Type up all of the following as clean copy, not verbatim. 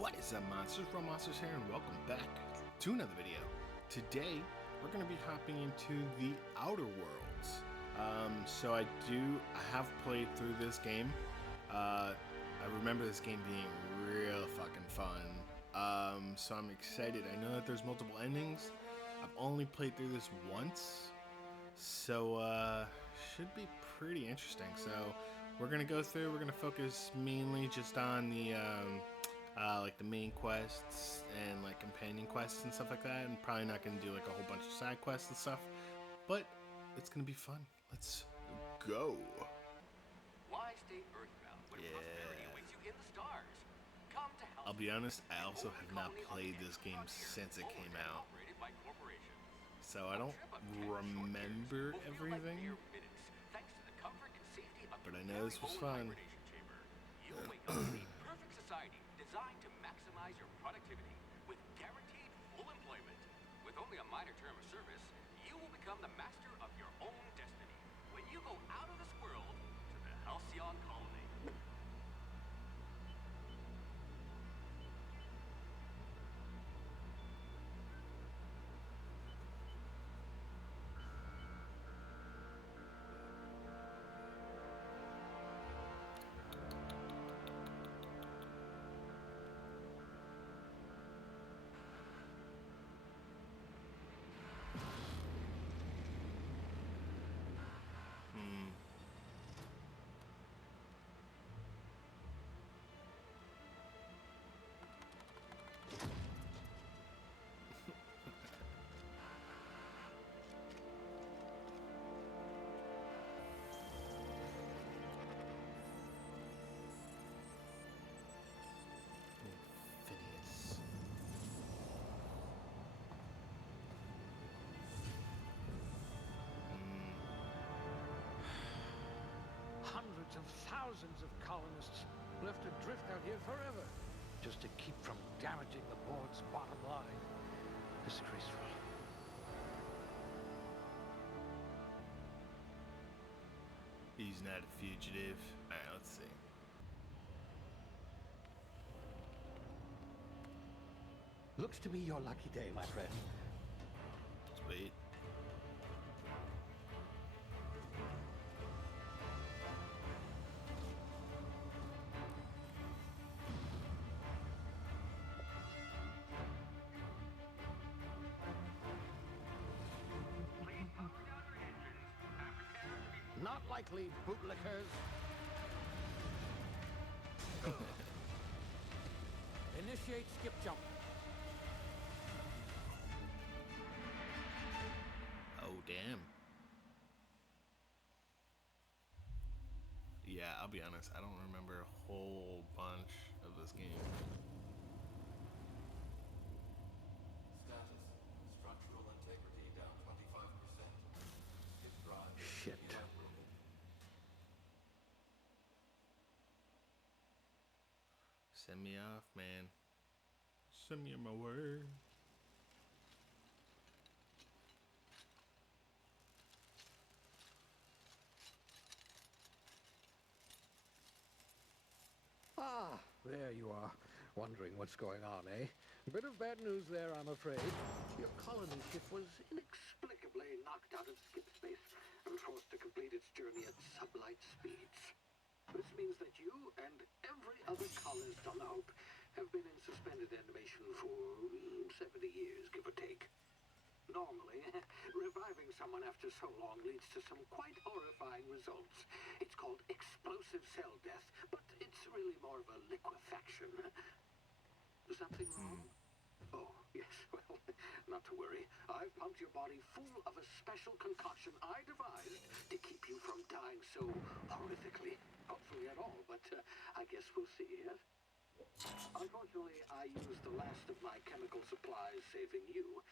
What is up, Monsters? Real Monsters here, and welcome back to another video. Today, we're going to be hopping into the Outer Worlds. I have played through this game. I remember this game being real fucking fun. So I'm excited. I know that there's multiple endings. I've only played through this once. So, should be pretty interesting. So, we're going to go through, we're going to focus mainly just on the, like the main quests and like companion quests and stuff like that. And probably not going to do like a whole bunch of side quests and stuff. But it's going to be fun. Let's go. Why stay earthbound when prosperity awaits you in the stars? Come to Halcyon. I'll be honest, I also have not played this game since it came out. So I don't remember everything. But I know this was fun. You'll wake up in the perfect society designed to maximize your productivity with guaranteed full employment. With only a minor term of service, you will become the master of your own destiny when you go out of this world to the Halcyon Colony. Phineas. Hundreds of thousands of colonists left adrift out here forever, just to keep from damaging the board's bottom line. Disgraceful. He's not a fugitive. Alright, let's see. Looks to me your lucky day, my friend. Let's wait. Not likely, bootlickers. Initiate skip jump. Oh, damn. Yeah, I'll be honest, I don't remember a whole bunch of this game. Status. Structural integrity down 25%. Hip drive Shit. inoperable. Send me off, man. Send me on my way. Ah, there you are. Wondering what's going on, eh? Bit of bad news there, I'm afraid. Your colony ship was inexplicably knocked out of skip space and forced to complete its journey at sublight speeds. This means that you and every other colonist on the Hope have been in suspended animation for 70 years, give or take. Normally, reviving someone after so long leads to some quite horrifying results. It's called explosive cell death, but it's really more of a liquefaction. Something wrong? Oh, yes, well, not to worry. I've pumped your body full of a special concoction I devised to keep you from dying so horrifically. Hopefully at all, but I guess we'll see, yes? Unfortunately, I used the last of my chemical supplies saving you.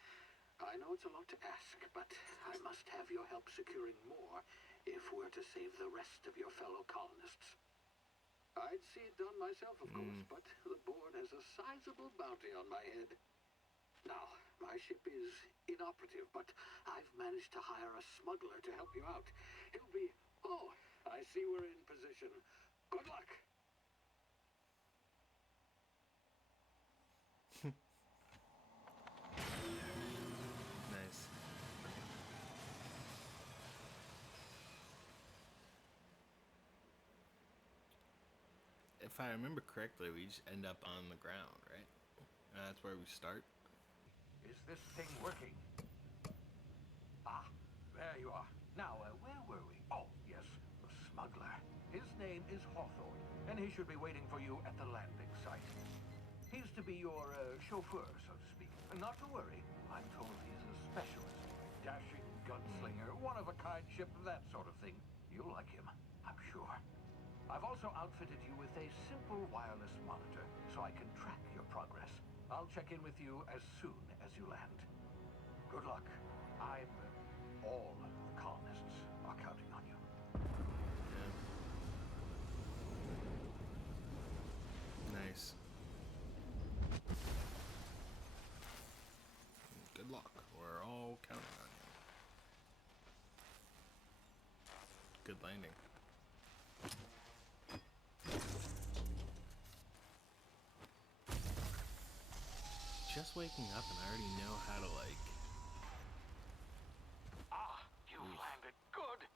I know it's a lot to ask, but I must have your help securing more if we're to save the rest of your fellow colonists. I'd see it done myself, of course, but the board has a sizable bounty on my head. Now, my ship is inoperative, but I've managed to hire a smuggler to help you out. He'll be... Oh, I see we're in position. Good luck! if I remember correctly, we just end up on the ground, right? That's where we start. Is this thing working? Ah, there you are. Now, where were we? Oh, yes, the smuggler. His name is Hawthorne, and he should be waiting for you at the landing site. He's to be your chauffeur, so to speak. Not to worry, I'm told he's a specialist. Dashing gunslinger, one-of-a-kind ship, that sort of thing. You'll like him, I'm sure. I've also outfitted you with a simple wireless monitor, so I can track your progress. I'll check in with you as soon as you land. Good luck. All the colonists are counting on you. Yeah. Nice. Good luck. We're all counting on you. Good landing. Just waking up and I already know how to, like... Ah, you've landed. Good.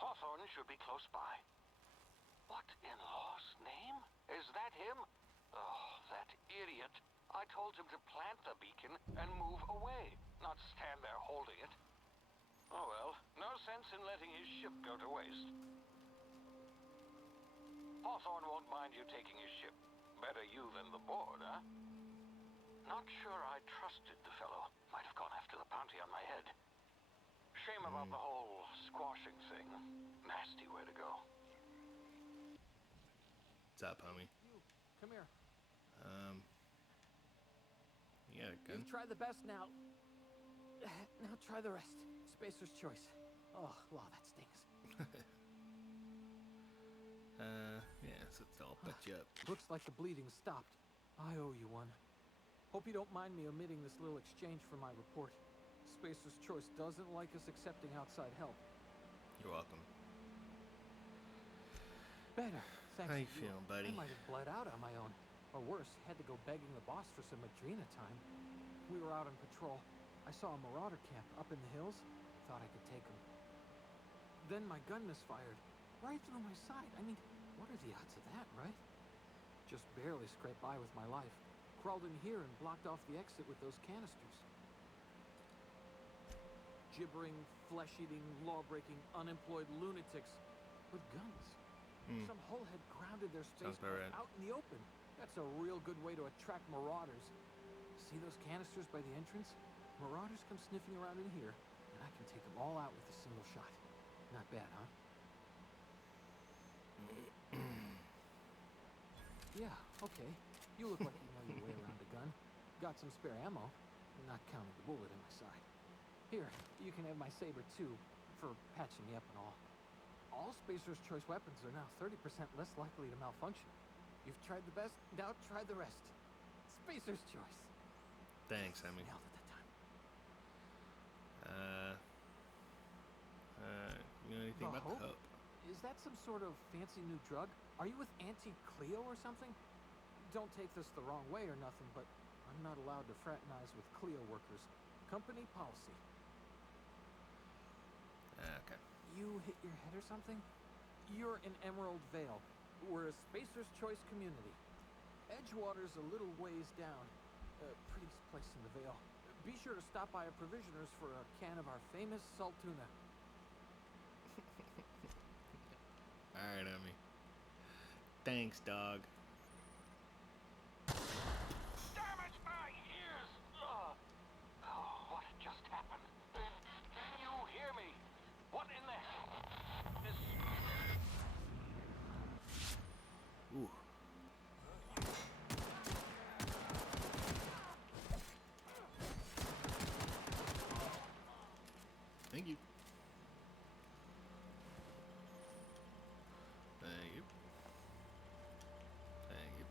Hawthorne should be close by. What in law's name? Is that him? Oh, that idiot. I told him to plant the beacon and move away, not stand there holding it. Oh well, no sense in letting his ship go to waste. Hawthorne won't mind you taking his ship. Better you than the board, huh? Not sure I trusted the fellow. Might have gone after the bounty on my head. Shame about the whole squashing thing. Nasty way to go. What's up, homie? You, come here. You got a gun? You've tried the best now. Now try the rest. Spacer's choice. Oh, law, that stings. Yeah, so I'll put you up. Looks like the bleeding stopped. I owe you one. Hope you don't mind me omitting this little exchange for my report. Spacer's choice doesn't like us accepting outside help. You're welcome. Better, thanks How to you feeling, buddy? I might have bled out on my own. Or worse, had to go begging the boss for some Madrina time. We were out on patrol. I saw a marauder camp up in the hills. Thought I could take him. Then my gun misfired. Right through my side. I mean, what are the odds of that, right? Just barely scraped by with my life. Crawled in here and blocked off the exit with those canisters. Gibbering, flesh-eating, law-breaking, unemployed lunatics with guns. Some hullhead grounded their Sounds about spacecraft right. out in the open. That's a real good way to attract marauders. See those canisters by the entrance? Marauders come sniffing around in here, and I can take them all out with a single shot. Not bad, huh? Yeah, okay. You look like you know your way around a gun. Got some spare ammo, not counting the bullet in my side. Here, you can have my saber too, for patching me up and all. All Spacer's Choice weapons are now 30% less likely to malfunction. You've tried the best, now try the rest. Spacer's Choice. Thanks, Emmy. Nailed it that time. You know anything The about the Hope? Hope? Is that some sort of fancy new drug? Are you with Auntie Cleo or something? Don't take this the wrong way or nothing, but I'm not allowed to fraternize with Cleo workers. Company policy. Okay. You hit your head or something? You're in Emerald Vale. We're a Spacer's Choice community. Edgewater's a little ways down. Prettiest place in the Vale. Be sure to stop by a provisioner's for a can of our famous salt tuna. Alright, Emmy. Thanks, dog. Damage my ears! Oh, what just happened? Can you hear me? What in the hell is... Ooh. Thank you. Thank you. Thank you.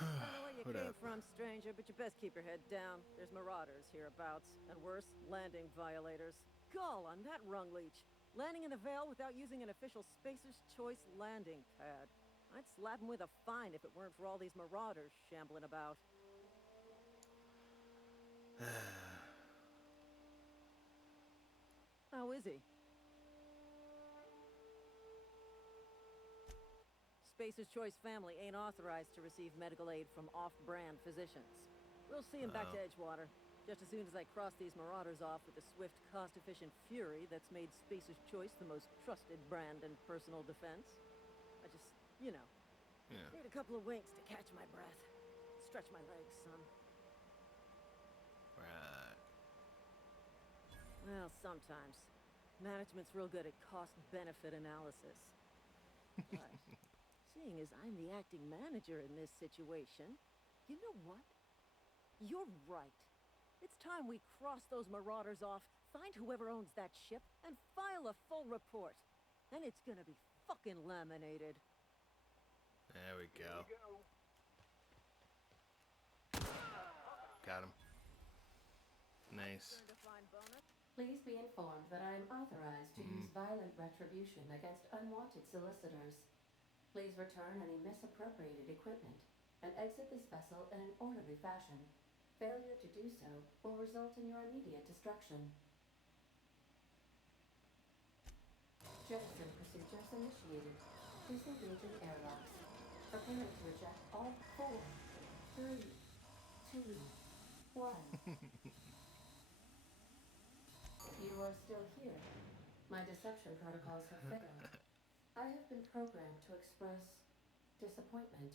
I don't know where you What came up? from, stranger, but you best keep your head down. There's marauders hereabouts, and worse, landing violators. Gall on that rung leech. Landing in the Vale without using an official Spacer's Choice landing pad. I'd slap him with a fine if it weren't for all these marauders shambling about. How is he? Spacer's Choice family ain't authorized to receive medical aid from off-brand physicians. We'll see him back to Edgewater, just as soon as I cross these marauders off with the swift, cost-efficient fury that's made Spacer's Choice the most trusted brand in personal defense. I just, you know, need a couple of winks to catch my breath. Stretch my legs, son. Right. Well, sometimes. Management's real good at cost-benefit analysis. But, seeing as I'm the acting manager in this situation, you know what? You're right. It's time we cross those marauders off, find whoever owns that ship, and file a full report. Then it's gonna be fucking laminated. There we go. Got him. Nice. Turn to find bonus. Please be informed that I am authorized to use violent retribution against unwanted solicitors. Please return any misappropriated equipment and exit this vessel in an orderly fashion. Failure to do so will result in your immediate destruction. Jettison procedures initiated. Disengaging airlocks. Preparing to eject all 4, 3, 2, 1. You are still here. My deception protocols have failed. I have been programmed to express disappointment.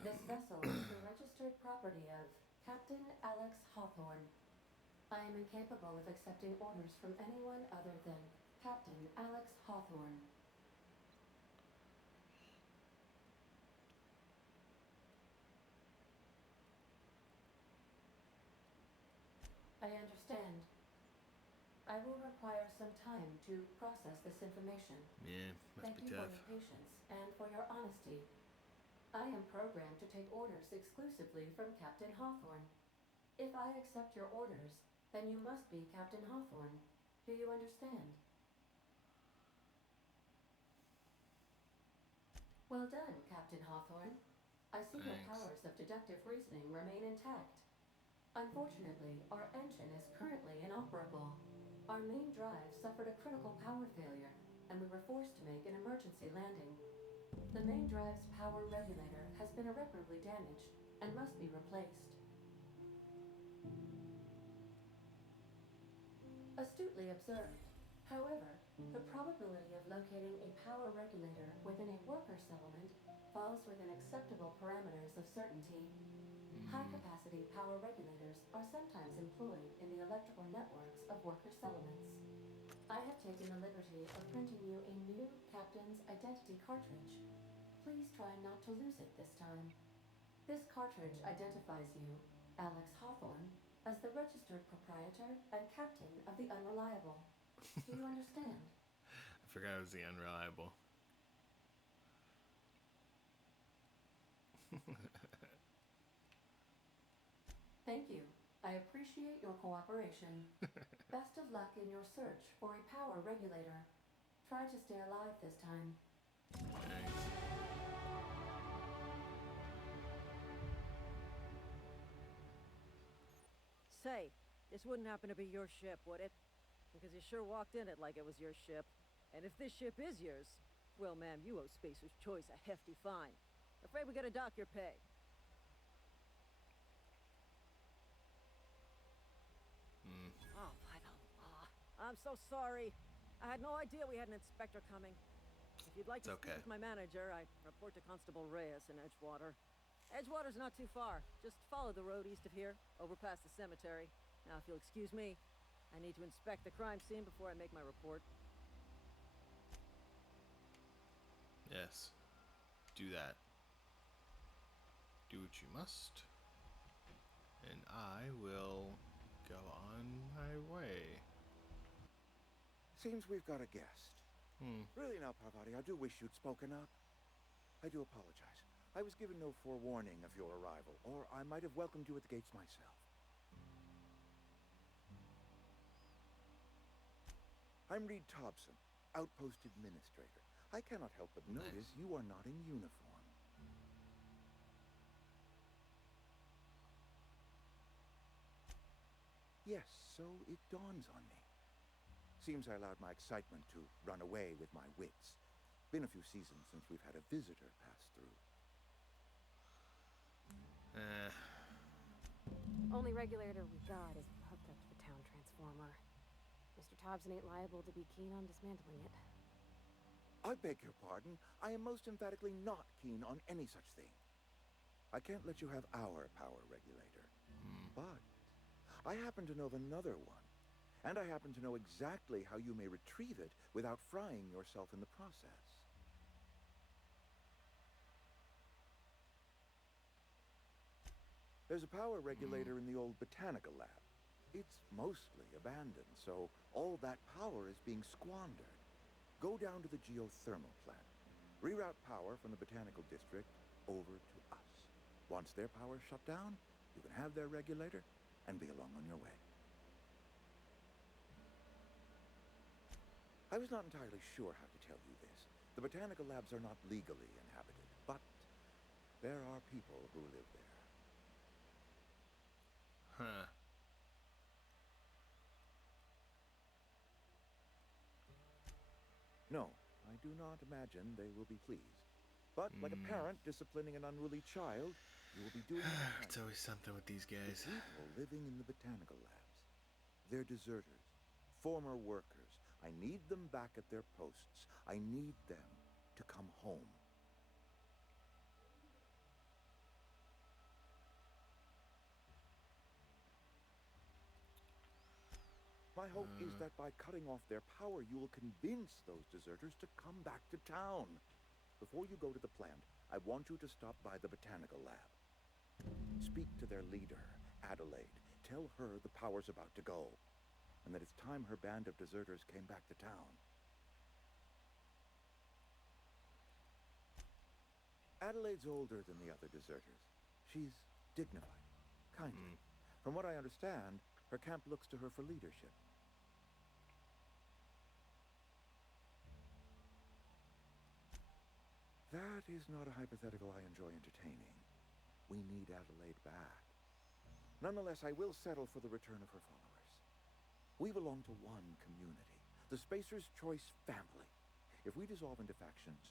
This vessel is the registered property of Captain Alex Hawthorne. I am incapable of accepting orders from anyone other than Captain Alex Hawthorne. I understand. I will require some time to process this information. Yeah, must Thank be you for tough. your patience and for your honesty. I am programmed to take orders exclusively from Captain Hawthorne. If I accept your orders, then you must be Captain Hawthorne. Do you understand? Well done, Captain Hawthorne. I see your Thanks. powers of deductive reasoning remain intact. Unfortunately, our engine is currently inoperable. Our main drive suffered a critical power failure, and we were forced to make an emergency landing. The main drive's power regulator has been irreparably damaged and must be replaced. Astutely observed. However, the probability of locating a power regulator within a worker settlement falls within acceptable parameters of certainty. High-capacity power regulators are sometimes employed in the electrical networks of worker settlements. I have taken the liberty of printing you a new Captain's Identity cartridge. Please try not to lose it this time. This cartridge identifies you, Alex Hawthorne, as the registered proprietor and captain of the Unreliable. Do you understand? I forgot it was the Unreliable. Thank you. I appreciate your cooperation. Best of luck in your search for a power regulator. Try to stay alive this time. Thanks. Say, this wouldn't happen to be your ship, would it? Because you sure walked in it like it was your ship. And if this ship is yours, well, ma'am, you owe Spacer's Choice a hefty fine. Afraid we gotta dock your pay. Oh, by the law. I'm so sorry. I had no idea we had an inspector coming. If you'd like It's to speak okay. with my manager, I report to Constable Reyes in Edgewater. Edgewater's not too far. Just follow the road east of here, over past the cemetery. Now, if you'll excuse me, I need to inspect the crime scene before I make my report. Yes. Do that. Do what you must. And I will go on my way. Seems we've got a guest. Really now, Parvati, I do wish you'd spoken up. I do apologize. I was given no forewarning of your arrival, or I might have welcomed you at the gates myself. I'm Reed Thompson, Outpost Administrator. I cannot help but notice you are not in uniform. Yes, so it dawns on me. Seems I allowed my excitement to run away with my wits. Been a few seasons since we've had a visitor pass through. Only regulator we got is hooked up to the town transformer. Mr. Thompson ain't liable to be keen on dismantling it. I beg your pardon. I am most emphatically not keen on any such thing. I can't let you have our power regulator. But I happen to know of another one. And I happen to know exactly how you may retrieve it without frying yourself in the process. There's a power regulator in the old botanical lab. It's mostly abandoned, so all that power is being squandered. Go down to the geothermal plant. Reroute power from the botanical district over to us. Once their power's shut down, you can have their regulator and be along on your way. I was not entirely sure how to tell you this. The botanical labs are not legally inhabited, but there are people who live there. Huh. No, I do not imagine they will be pleased. But like a parent disciplining an unruly child, you will be doing it. It's always something with these guys. The people living in the botanical labs. They're deserters, former workers. I need them back at their posts. I need them to come home. My hope is that by cutting off their power, you will convince those deserters to come back to town. Before you go to the plant, I want you to stop by the botanical lab. Speak to their leader, Adelaide. Tell her the power's about to go, and that it's time her band of deserters came back to town. Adelaide's older than the other deserters. She's dignified, kindly. From what I understand, her camp looks to her for leadership. That is not a hypothetical I enjoy entertaining. We need Adelaide back. Nonetheless, I will settle for the return of her followers. We belong to one community, the Spacer's Choice family. If we dissolve into factions,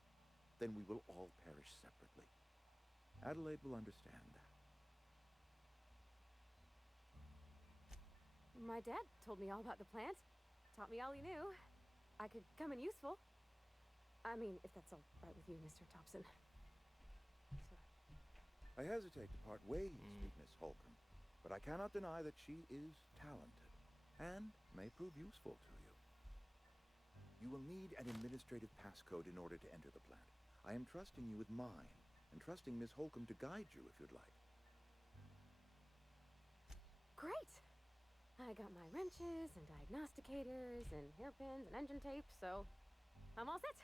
then we will all perish separately. Adelaide will understand that. My dad told me all about the plant. Taught me all he knew. I could come in useful. I mean, if that's all right with you, Mr. Thompson. I hesitate to part ways with Miss Holcomb, but I cannot deny that she is talented and may prove useful to you. You will need an administrative passcode in order to enter the plant. I am trusting you with mine, and trusting Miss Holcomb to guide you if you'd like. Great! I got my wrenches and diagnosticators and hairpins and engine tape, so I'm all set.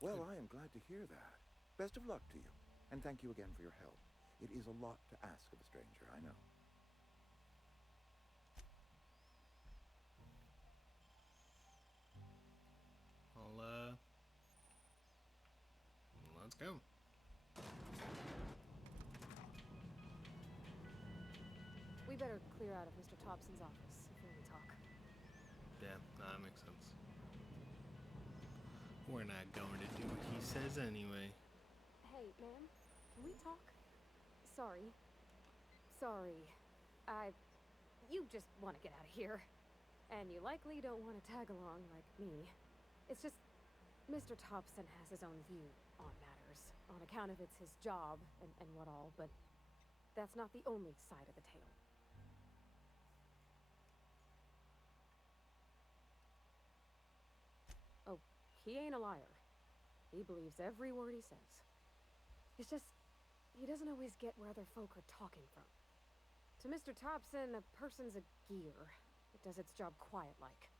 Well, I am glad to hear that. Best of luck to you, and thank you again for your help. It is a lot to ask of a stranger, I know. Let's go. We better clear out of Mr. Thompson's office before we talk. Yeah, that makes sense. We're not going to do what he says anyway. Hey, ma'am, can we talk? Sorry. You just want to get out of here. And you likely don't want to tag along like me. It's just, Mr. Thompson has his own view on matters, on account of it's his job and what all, but that's not the only side of the tale. Oh, he ain't a liar. He believes every word he says. It's just, he doesn't always get where other folk are talking from. To Mr. Thompson, a person's a gear. It does its job quiet-like.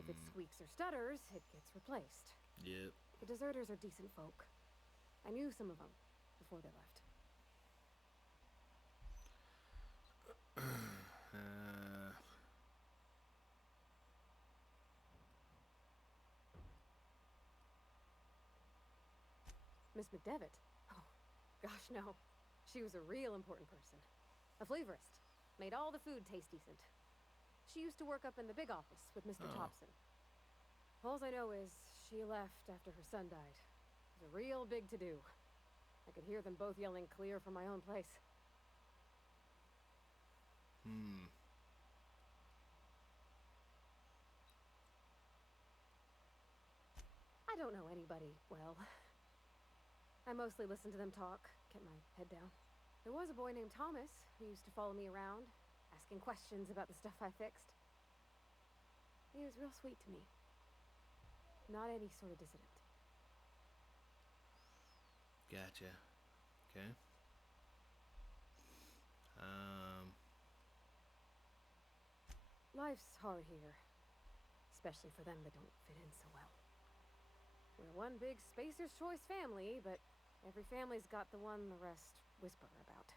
If it squeaks or stutters, it gets replaced. Yep. The deserters are decent folk. I knew some of them before they left. Miss McDevitt? Oh, gosh, no. She was a real important person. A flavorist. Made all the food taste decent. She used to work up in the big office with Mr. Oh. Thompson. Alls I know is she left after her son died. It was a real big to-do. I could hear them both yelling clear from my own place. I don't know anybody well. I mostly listen to them talk, kept my head down. There was a boy named Thomas who used to follow me around, asking questions about the stuff I fixed. He was real sweet to me. Not any sort of dissident. Gotcha. Okay. Life's hard here. Especially for them that don't fit in so well. We're one big Spacer's Choice family, but every family's got the one the rest whisper about.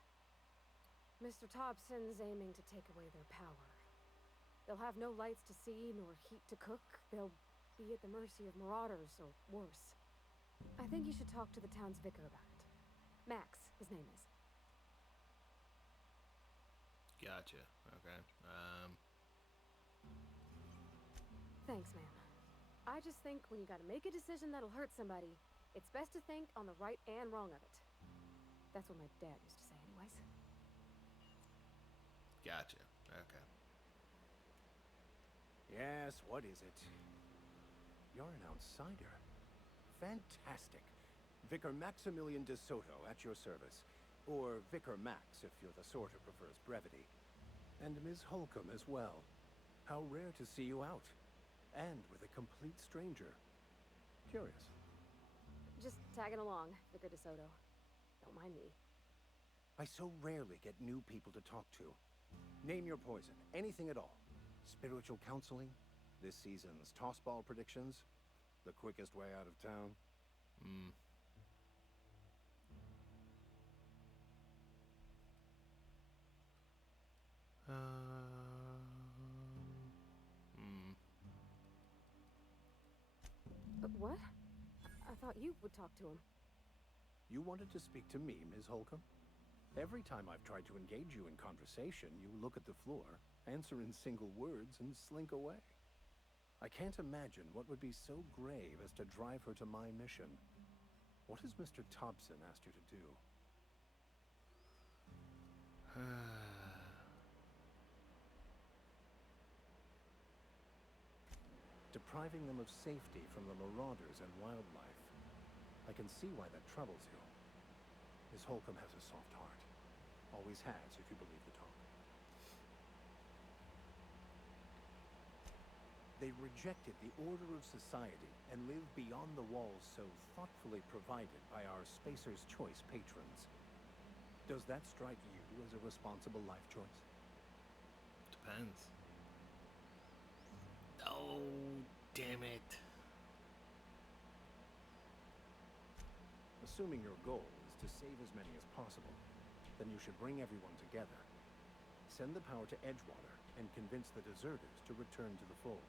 Mr. Thompson's aiming to take away their power. They'll have no lights to see, nor heat to cook. They'll be at the mercy of marauders, or worse. I think you should talk to the town's vicar about it. Max, his name is. Gotcha. Okay. Thanks, ma'am. I just think when you gotta make a decision that'll hurt somebody, it's best to think on the right and wrong of it. That's what my dad used to say anyways. Gotcha. Okay. Yes, what is it? You're an outsider. Fantastic. Vicar Maximilian de Soto at your service. Or Vicar Max, if you're the sort who prefers brevity. And Ms. Holcomb as well. How rare to see you out. And with a complete stranger. Curious. Just tagging along, Vicar de Soto. Don't mind me. I so rarely get new people to talk to. Name your poison, anything at all. Spiritual counseling, this season's tossball predictions, the quickest way out of town. But what? I thought you would talk to him. You wanted to speak to me, Ms. Holcomb? Every time I've tried to engage you in conversation, you look at the floor, answer in single words, and slink away. I can't imagine what would be so grave as to drive her to my mission. What has Mr. Thompson asked you to do? Depriving them of safety from the marauders and wildlife. I can see why that troubles you. Miss Holcomb has a soft heart. Always has, if you believe the talk. They rejected the order of society and lived beyond the walls so thoughtfully provided by our Spacer's Choice patrons. Does that strike you as a responsible life choice? Depends. Oh, damn it. Assuming your goal is to save as many as possible, then you should bring everyone together. Send the power to Edgewater and convince the deserters to return to the fold.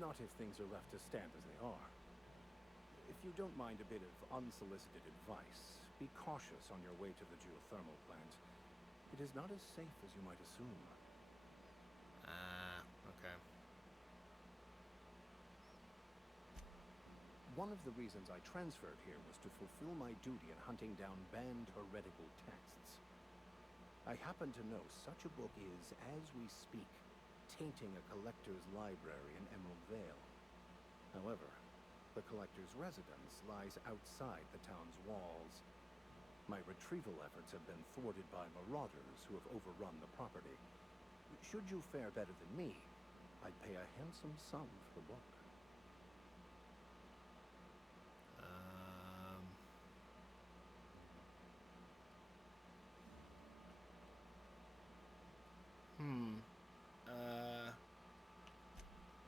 Not if things are left to stand as they are. If you don't mind a bit of unsolicited advice, be cautious on your way to the geothermal plant. It is not as safe as you might assume. Okay. One of the reasons I transferred here was to fulfill my duty in hunting down banned heretical texts. I happen to know such a book is, as we speak, tainting a collector's library in Emerald Vale. However, the collector's residence lies outside the town's walls. My retrieval efforts have been thwarted by marauders who have overrun the property. Should you fare better than me, I'd pay a handsome sum for the book.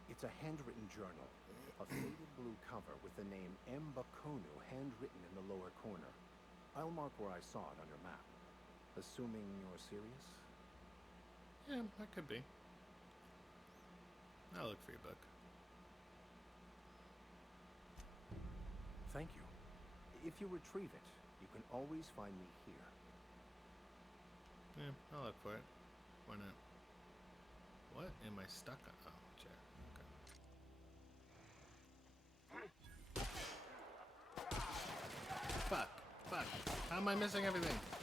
It's a handwritten journal, a faded blue cover with the name M. Bakonu handwritten in the lower corner. I'll mark where I saw it on your map. Assuming you're serious? Yeah, that could be. I'll look for your book. Thank you. If you retrieve it, you can always find me here. Yeah, I'll look for it. Why not? What am I stuck on? Oh, chair. Okay. Fuck. Fuck. How am I missing everything?